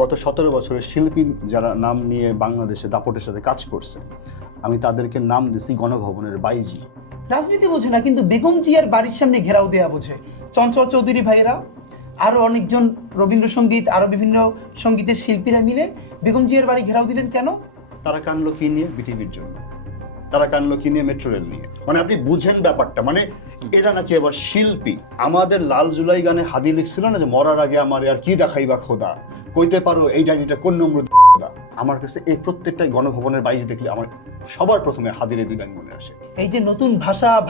গত 17 বছরের শিল্পী যারা নাম নিয়ে বাংলাদেশে দাপটের সাথে কাজ করছে, আমি তাদেরকে নাম দিছি গণভবনের বাইজি। রাজনীতি বোঝে না, কিন্তু বেগম জিয়ার বাড়ির সামনে ঘেরাও দেয়া বোঝে। চঞ্চল চৌধুরী ভাইয়েরা আরো অনেকজন রবীন্দ্রসঙ্গীত আরো বিভিন্ন সঙ্গীতের শিল্পীরা মিলে বেগম জিয়ার বাড়ি ঘেরাও দিলেন কেন? তারা কানলো কি নিয়ে? বিটিভির জন্য। তারা কানলো কি নিয়ে? মেট্রো রেল নিয়ে। মানে আপনি বুঝেন ব্যাপারটা, মানে এরা নাকি আবার শিল্পী। আমাদের লাল জুলাই গানে হাদি লিখছিল না যে মরার আগে আমার আর কি দেখাইবা খোদা, কইতে পারো এই ডাইনিটা কোন নম্বর খোদা। আমার কাছে এই প্রত্যেকটাই গণভবনের বাইরে দেখলে আমার সবার প্রথমে হাদিরে দুই লাইন মনে আসে। এই যে নতুন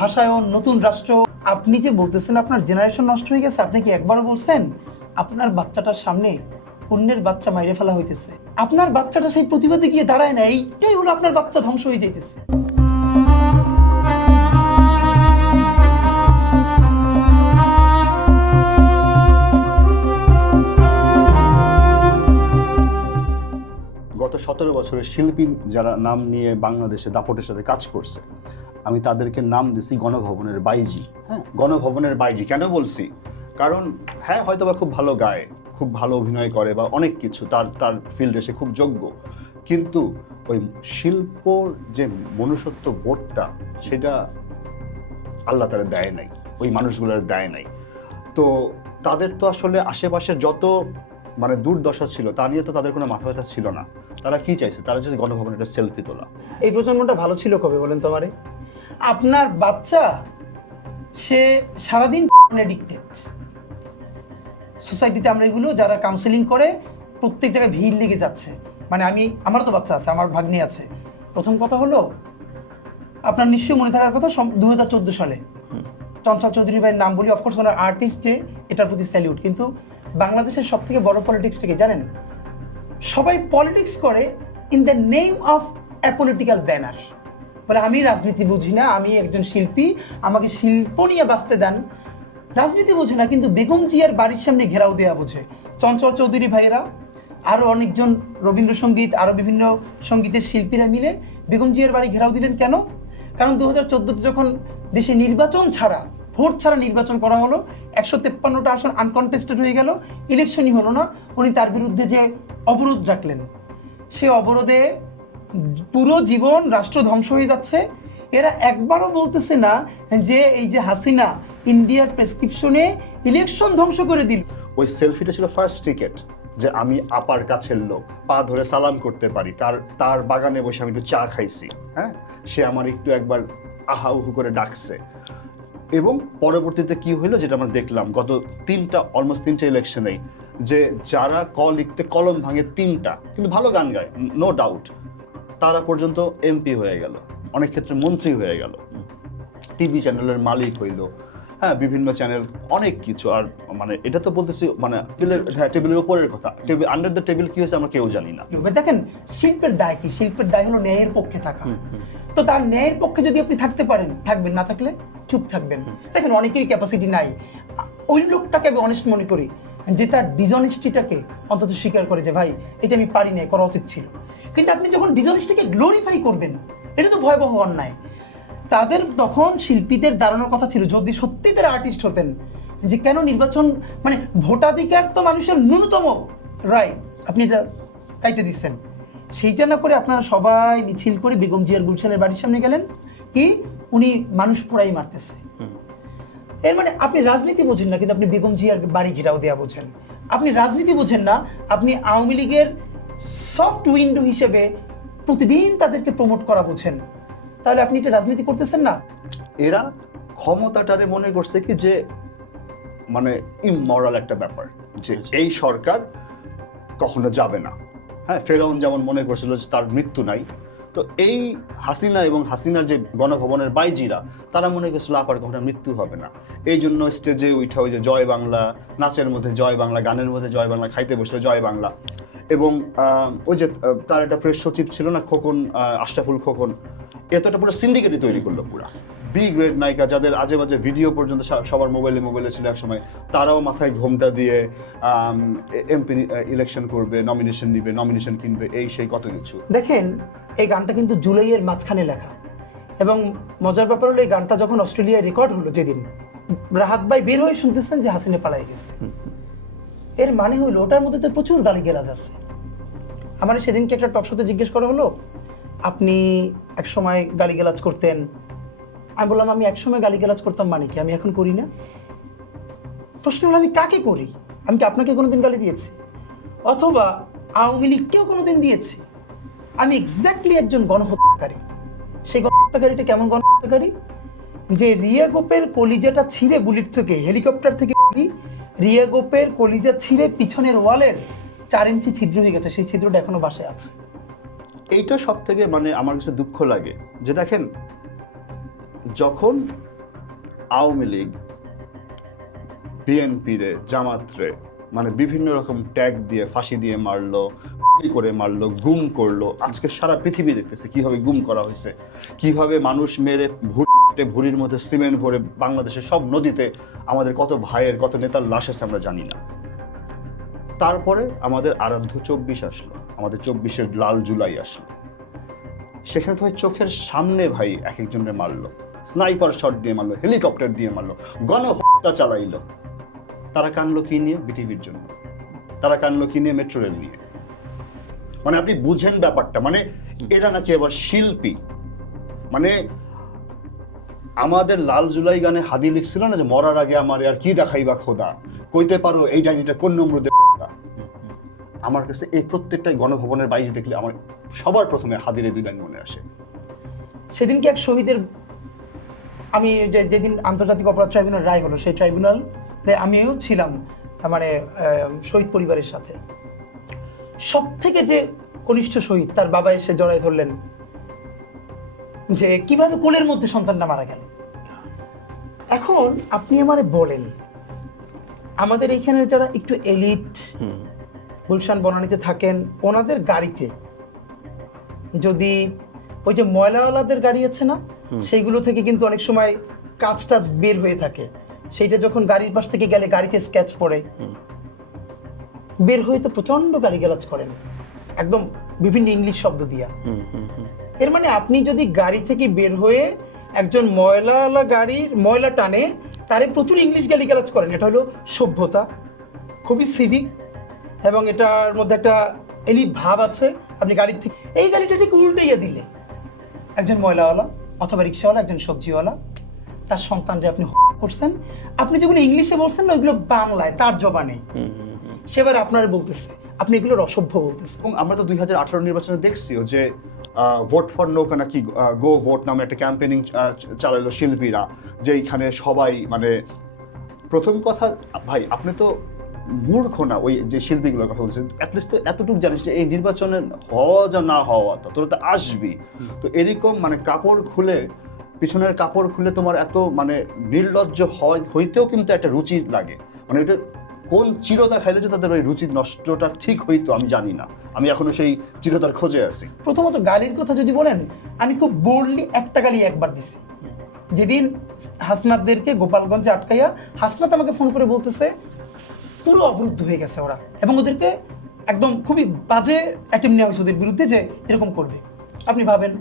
ভাষায়ন, নতুন রাষ্ট্র, আপনি যে বলতেছেন আপনার জেনারেশন নষ্ট হয়ে গেছে, আপনি কি একবারও বলছেন আপনার বাচ্চাটার সামনে অন্যের বাচ্চা মাইরে ফেলা হইতেছে? আপনার বাচ্চাটা সেই প্রতিবাদে গিয়ে দাঁড়ায় না, এইটাই হলো আপনার বাচ্চা ধ্বংস হয়ে যাইতেছে। গত 17 বছরের শিল্পী যারা নাম নিয়ে বাংলাদেশে দাপটের সাথে কাজ করছে, আমি তাদেরকে নাম দিছি গণভবনের বাইজি। হ্যাঁ, গণভবনের বাইজি কেন বলছি? কারণ হ্যাঁ, হয়তো বা খুব ভালো গায়, খুব ভালো অভিনয় করে বা অনেক কিছু, তার ফিল্ডে সে খুব যোগ্য, কিন্তু ওই শিল্পর যে মনুষ্যত্ব বোধটা সেটা আল্লাহ তারা দেয় নাই, ওই মানুষগুলোর দেয় নাই। তো তাদের তো আসলে আশেপাশের যত মানে দুর্দশা ছিল তা নিয়ে তো তাদের কোনো মাথা ব্যথা ছিল না। তারা কি চাইছে? তারা চাইছে গণভবনে একটা সেলফি তোলা। এই প্রজন্মটা ভালো ছিল কবে বলেন তো আমারে? আপনার বাচ্চা সে সারাদিন এডিক্টেড। সোসাইটিতে আমরা এগুলো যারা কাউন্সেলিং করে প্রত্যেক জায়গায় ভিড় লেগে যাচ্ছে। মানে আমারও তো বাচ্চা আছে, আমার ভাগ্নি আছে। প্রথম কথা হলো, আপনার নিশ্চয়ই মনে থাকার কথা 2014 সালে চঞ্চল চৌধুরী ভাইয়ের নাম বলি, অফকোর্স ওনার আর্টিস্ট যে, এটার প্রতি স্যালিউট। কিন্তু বাংলাদেশের সব থেকে বড় পলিটিক্সটাকে জানেন? সবাই পলিটিক্স করে in the name of apolitical banner. বলে আমি রাজনীতি বুঝি না, আমি একজন শিল্পী, আমাকে শিল্প নিয়ে বাঁচতে দেন। রাজনীতি বোঝে না, কিন্তু বেগম জিয়ার বাড়ির সামনে ঘেরাও দেয়া বোঝে। চঞ্চল চৌধুরী ভাইয়েরা আরো অনেকজন রবীন্দ্রসঙ্গীত আরো বিভিন্ন সঙ্গীতের শিল্পীরা মিলে বেগম জিয়ার বাড়ি ঘেরাও দিলেন কেন? কারণ 2014-তে যখন দেশে নির্বাচন ছাড়া, ভোট ছাড়া নির্বাচন করা হলো, 153টা আসন আনকনটেস্টেড হয়ে গেল, ইলেকশনই হলো না, উনি তার বিরুদ্ধে যে অবরোধ রাখলেন, সে অবরোধে পুরো জীবন রাষ্ট্র ধ্বংস হয়ে যাচ্ছে। এরা একবারও বলতেছে না যে এই যে হাসিনা ইন্ডিয়ার প্রেসক্রিপশনে ইলেকশন ধ্বংস করে দিল। ওই সেলফিটা ছিল ফার্স্ট টিকেট, যে আমি আপার কাছের লোক, পা ধরে সালাম করতে পারি, তার বাগানে বসে আমি একটু চা খাইছি, হ্যাঁ, সে আমার একটু একবার আহা উহু করে ডাকছে। এবং পরবর্তীতে কি হইলো, যেটা আমরা দেখলাম গত অলমোস্ট তিনটা ইলেকশনেই, যে যারা লিখতে কলম ভাঙে তিনটা, কিন্তু ভালো গান গায় নো ডাউট, তারা পর্যন্ত এমপি হয়ে গেল, অনেক ক্ষেত্রে মন্ত্রী হয়ে গেল, টিভি চ্যানেলের মালিক হইল, হ্যাঁ, বিভিন্ন চ্যানেল, অনেক কিছু। আর মানে এটা তো বলতেছি মানে টেবিলের উপরের কথা, আন্ডার দ্য টেবিল কি হয়েছে আমরা কেউ জানি না। দেখেন, শিল্পের দায় কি? শিল্পের দায় হলো ন্যায়ের পক্ষে থাকা। তো তার ন্যায়ের পক্ষে যদি আপনি থাকতে পারেন থাকবেন, না থাকলে চুপ থাকবেন। দেখেন, অনেকেরই ক্যাপাসিটি নাই। ওই লোকটাকে আমি অনেস্ট মনে করি, যে তার ডিসঅনেস্টিটাকে অন্তত স্বীকার করে যে ভাই এটা আমি পারি না, করা উচিত ছিল। কিন্তু আপনি যখন ডিসঅনেস্টিকে গ্লোরিফাই করবেন, এটা তো ভয়াবহ অন্যায়। তাদের তখন শিল্পীদের দাঁড়ানোর কথা ছিল, যদি সত্যি তারা আর্টিস্ট হতেন, যে কেন নির্বাচন, মানে ভোটাধিকার তো মানুষের ন্যূনতম রাইট, আপনি এটা কাইটে দিচ্ছেন। সেইটা না করে আপনারা সবাই মিছিল করে বেগম জিয়ার গুলশানের বাড়ির সামনে গেলেন, কি উনি মানুষ পোড়াই মারতেছে। এর মানে আপনি রাজনীতি বোঝেন না, কিন্তু আপনি বেগম জিয়ার বাড়ি ঘেরাও দেওয়া বোঝেন। আপনি রাজনীতি বোঝেন না, আপনি আওয়ামী লীগের সফট উইন্ডো হিসেবে প্রতিদিন তাদেরকে প্রমোট করা বোঝেন। তাহলে আপনি এটা রাজনীতি করতেছেন না। এরা ক্ষমতাটারে মনে করছে কি যে মানে ইমমরাল একটা ব্যাপার, যে এই সরকার কখনো যাবে না। হ্যাঁ, ফেরাউন যেমন মনে করছিল যে তার মৃত্যু নাই, তো এই হাসিনা এবং হাসিনার যে গণভবনের বাইজিরা, তারা মনে করছিল আপার কখনো মৃত্যু হবে না। এই জন্য স্টেজে উঠা ওই যে জয় বাংলা, নাচের মধ্যে জয় বাংলা, গানের মধ্যে জয় বাংলা, খাইতে বসলে জয় বাংলা। এবং ওই যে তার একটা প্রেস সচিব ছিল না, খোকন, আশরাফুল খোকন, এত একটা পুরো সিন্ডিকেটই তৈরি করলো পুরা। বি গ্রেড নায়িকা যাদের আজে বাজে ভিডিও পর্যন্ত সবার মোবাইলে ছিল এক সময়, তারাও মাথায় ঘোমটা দিয়ে এমপি ইলেকশন করবে, নমিনেশন নিবে, নমিনেশন কিনবে, এই সেই কত কিছু। দেখেন, এই গানটা কিন্তু জুলাইয়ের মাঝখানে লেখা, এবং মজার ব্যাপার হলো এই গানটা যখন অস্ট্রেলিয়ায় রেকর্ড হলো, যেদিন রাহাত ভাই বের হয়ে শুনতেছেন যে হাসিনা পালাই গেছে। এর মানে হইলো ওটার মধ্যে তো প্রচুর গালিগালাজ আছে। আমার সেদিনকে একটা টক শোতে জিজ্ঞেস করা হলো, আপনি এক সময় গালিগালাজ করতেন। আমি বললাম, আমি এক সময় গালিগালাজ করতাম মানে কি, আমি এখন করি না? প্রশ্ন হলো, আমি কাকে করি? আমি কি আপনাকে কোনোদিন গালি দিয়েছি? অথবা আওয়ামী লীগকেও কোনোদিন দিয়েছি? আমি এক্স্যাক্টলি একজন গণহত্যাকারী। সেই গণহত্যাকারীটা কেমন গণহত্যাকারী? যে রিয়া গোপের কলিজাটা ছিঁড়ে বুলেট থেকে, হেলিকপ্টার থেকে রিয়া গোপের কলিজা ছিঁড়ে পিছনের ওয়ালের 4 ইঞ্চি ছিদ্র হয়ে গেছে, সেই ছিদ্রটা এখনো বাসায় আছে। এইটা সব থেকে মানে আমার কাছে দুঃখ লাগে যে দেখেন, যখন আওয়ামী লীগ বিএনপি রে, জামাত রে মানে বিভিন্ন রকম ট্যাগ দিয়ে, ফাঁসি দিয়ে মারলো, গুলি করে মারলো, গুম করলো, আজকে সারা পৃথিবী দেখতেছে কিভাবে গুম করা হয়েছে, কিভাবে মানুষ মেরে ভুঁড়ির মধ্যে সিমেন্ট ভরে বাংলাদেশের সব নদীতে আমাদের কত ভাইয়ের, কত নেতার লাশ আছে আমরা জানি না। তারপরে আমাদের আরাধ্য 24 আসলো, আমাদের 24-এর লাল জুলাই আসলো। সেখানে তো ভাই চোখের সামনে ভাই এক একজনের মারলো, স্নাইপার শট দিয়ে মারলো, হেলিকপ্টার দিয়ে মারলো, গণহত্যা চালাইলো। তারা কানলো কি নিয়ে? বিটিভির জন্য। তারা কানলো কি নিয়ে? মেট্রো রেল নিয়ে। মানে আপনি বুঝেন ব্যাপারটা, মানে এরা নাকি আবার শিল্পী। মানে আমাদের লাল জুলাই গানে হাদি লিখছিল না যে মরার আগে আমার আর কি দেখাইবা খোদা, কইতে পারো এই ডাইনিটা কোন নম্বর দেব। আমার কাছে এই প্রত্যেকটাই গণভবনের বাইরে দেখলে আমার সবার প্রথমে হাদির এই 2 লাইন মনে আসে। সেদিনকে এক শহীদের, আমি যেদিন আন্তর্জাতিক অপরাধ ট্রাইব্যুনাল রায় হলো, সেই ট্রাইব্যুনালে আমিও ছিলাম, মানে শহীদ পরিবারের সাথে। সব থেকে যে কনিষ্ঠ শহীদ, তার বাবা এসে জড়াই ধরলেন যে কিভাবে কোলের মধ্যে সন্তানটা মারা গেল। এখন আপনি আমারে বলেন, আমাদের এইখানে যারা একটু এলিট, গুলশান বনানীতে থাকেন, ওনাদের গাড়িতে যদি ওই যে ময়লাওয়ালাদের গাড়ি আছে না, সেইগুলো থেকে কিন্তু অনেক সময় কাঁচ টাচ বের হয়ে থাকে, সেইটা যখন গাড়ির পাশ থেকে গেলে গাড়িতে স্ক্যাচ পড়ে, বের হয়ে তো প্রচন্ড গালিগালাজ করেন, একদম বিভিন্ন ইংলিশ শব্দ দিয়া। এর মানে আপনি যদি গাড়ি থেকে বের হয়ে একজন ময়লাওয়ালা গাড়ির ময়লা টানে, তারে প্রচুর ইংলিশ গালিগালাজ করেন, এটা হলো সভ্যতা, খুবই সিভিক, এবং এটার মধ্যে একটা এলিট ভাব আছে। আপনি গাড়ির থেকে এই গাড়িটা ঠিক উল্টাইয়া দিলে একজন ময়লাওয়ালা অথবা রিক্সাওয়ালা, একজন সবজিওয়ালা, তার সন্তানরে আপনি করছেন। আপনি যেগুলো ইংলিশে বলছেন না, ওইগুলো বাংলায় তার জবানে সেবার আপনার বলতেছে, আপনি এগুলোর অসভ্য বলতেছেন। এবং আমরা তো 2018 নির্বাচনে দেখছিও যে ভোট ফর নৌকা নাকি গো ভোট নামে একটা ক্যাম্পেনিং চালালো শিল্পীরা, যে এইখানে সবাই মানে প্রথম কথা ভাই আপনি তো মূর্খ না, ওই যে শিল্পীগুলোর কথা বলছেন, অ্যাটলিস্ট তো এতটুকু জানিস যে এই নির্বাচনে হওয়া যা না হওয়া তো তোরা তো আসবি। তো এরকম মানে কাপড় খুলে, পিছনের কাপড় খুলে তোমার এত মানে নির্লজ্জ হইতেও কিন্তু একটা রুচি লাগে। মানে এটা কোন চিরতা খাইলে যে তাদের ওই রুচি নষ্টটা ঠিক হইতো আমি জানি না, আমি এখনো সেই চিরতার খোঁজে আছি। প্রথমত গালির কথা যদি বলেন, আমি খুব বোল্ডলি একটা গালি একবার দিছি, যেদিন হাসনাতদেরকে গোপালগঞ্জে আটকাইয়া হাসনাত আমাকে ফোন করে বলতেছে পুরো অবরুদ্ধ হয়ে গেছে ওরা, এবং ওদেরকে একদম খুবই বাজে অ্যাটেম্প নেওয়া হয়েছে ওদের বিরুদ্ধে যে এরকম করবে। আপনি ভাবেন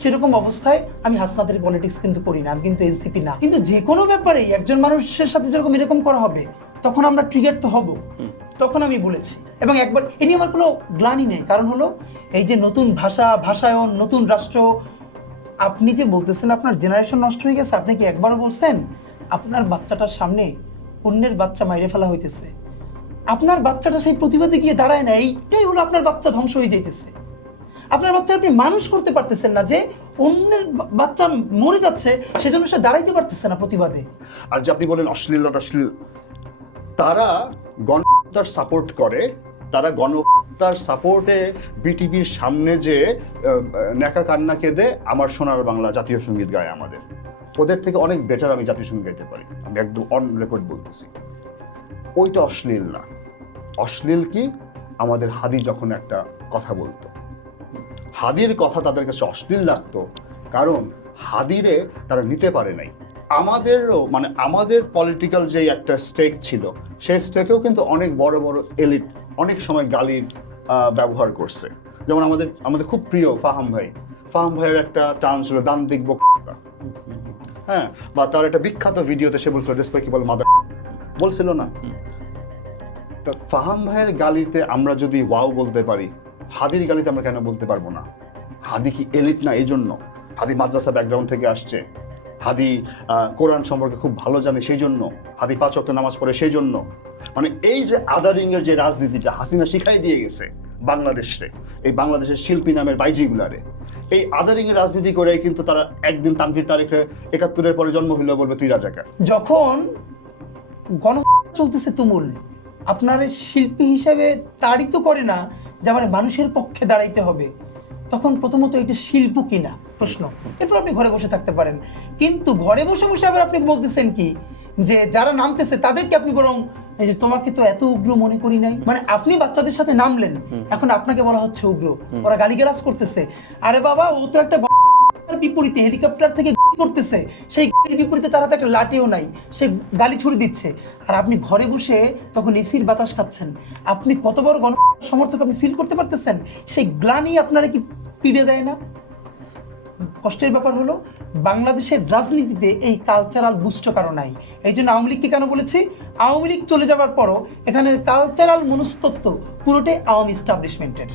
সেরকম অবস্থায় আমি হাসনাতের পলিটিক্স কিন্তু করি না, আমি কিন্তু এনসিপি না, কিন্তু যে কোনো ব্যাপারেই একজন মানুষের সাথে যেরকম এরকম করা হবে তখন আমরা ট্রিগার তো হব। তখন আমি বলেছি, এবং একবার এ নিয়ে আমার কোনো গ্লানি নেই, কারণ হলো এই যে নতুন ভাষায়ন, নতুন রাষ্ট্র, আপনি যে বলতেছেন আপনার জেনারেশন নষ্ট হয়ে গেছে, আপনি কি একবারও বলছেন আপনার বাচ্চাটার সামনে অন্যের বাচ্চা মাইরে ফেলা হইতেছে, আপনার বাচ্চাটা সেই প্রতিবাদে গিয়ে দাঁড়ায় না? এইটাই হলো আপনার বাচ্চা ধ্বংস হয়ে যাইতেছে। আপনার বাচ্চা আপনি মানুষ করতে পারতেছেন না, যে অন্যের বাচ্চা মরে যাচ্ছে সেজন্য সে দাঁড়াইতে পারতেছে না প্রতিবাদে। আর যে আপনি বলেন অশ্লীলতা, তারা গণহত্যার সাপোর্ট করে, তারা গণহত্যার সাপোর্টে বিটিভির সামনে যে নেকা কান্না কেঁদে আমার সোনার বাংলা জাতীয় সঙ্গীত গায় আমাদের, ওদের থেকে অনেক বেটার আমি জাতীয় সঙ্গীত গাইতে পারি, আমি একদম অন রেকর্ড বলতেছি। ওইটা অশ্লীল না। অশ্লীল কি? আমাদের হাদি যখন একটা কথা বলতো, হাদির কথা তাদের কাছে অশ্লীল লাগতো, কারণ হাদিরে তারা নিতে পারে নাই। আমাদেরও মানে আমাদের পলিটিক্যাল যে একটা স্টেক ছিল, সেই স্টেকেও কিন্তু অনেক বড় বড় এলিট অনেক সময় গালির ব্যবহার করছে। যেমন আমাদের খুব প্রিয় ফাহাম ভাইয়ের একটা টার্ম ছিল দান দেখব, হ্যাঁ, বা তার একটা বিখ্যাত ভিডিওতে সে বলছিল ডেসপাইকেবল মাদার, বলছিল না? তো ফাহাম ভাইয়ের গালিতে আমরা যদি ওয়াও বলতে পারি, হাদির গালিতে আমরা কেন বলতে পারবো না? হাদি কি এলিট না? এই জন্য হাদি মাদ্রাসা ব্যাকগ্রাউন্ড থেকে আসছে, হাদি কোরআন সম্পর্কে খুব ভালো জানে সেই জন্য, হাদি 5 ওয়াক্ত নামাজ পড়ে সেই জন্য। মানে এই যে আদারিং এর যে রাজনীতিটা হাসিনা শিখাই দিয়ে গেছে বাংলাদেশে, এই বাংলাদেশের শিল্পী নামের বাইজিগুলারে, এই আদারিং এর রাজনীতি করে কিন্তু তারা একদিন তানভীর তারেকের 71-এর পরে জন্ম হইলেও বলবে তুই রাজাকার। যখন গণ চলতেছে তুমুল, আপনার শিল্পী হিসেবে তাড়ি তো করে না যে মানে মানুষের পক্ষে দাঁড়াইতে হবে, তখন প্রথমত এটা শিল্প কিনা প্রশ্ন। এরপর আপনি ঘরে বসে থাকতে পারেন, কিন্তু ঘরে বসে বসে আবার আপনি বলতেছেন কি যে যারা নামতেছে তাদেরকে আপনি বরং এই যে তোমাকে তো এত উগ্র মনে করি নাই, মানে আপনি বাচ্চাদের সাথে নামলেন, এখন আপনাকে বলা হচ্ছে উগ্র, ওরা গালিগালাজ করতেছে। আরে বাবা, ও তো একটা বিপরীতে হেলিকপ্টার থেকে করতেছে, সেই বিপরীতে তারা তো একটা লাঠিও নাই, সে গালি ছুড়ে দিচ্ছে, আর আপনি ঘরে বসে তখন এসির বাতাস খাচ্ছেন। আপনি কত বড় গণ সমর্থক আপনি ফিল করতে পারতেছেন? সেই গ্লানি আপনারা কি পিড়ে দেয় না? কষ্টের ব্যাপার হলো বাংলাদেশের রাজনীতিতে এই কালচারাল বুস্ট কারো নাই। এই জন্য আওয়ামী লীগকে কেন বলেছি, আওয়ামী লীগ চলে যাওয়ার পরও এখানের কালচারাল মনস্তত্ত্ব পুরোটাই আওয়ামী এস্টাবলিশমেন্টের।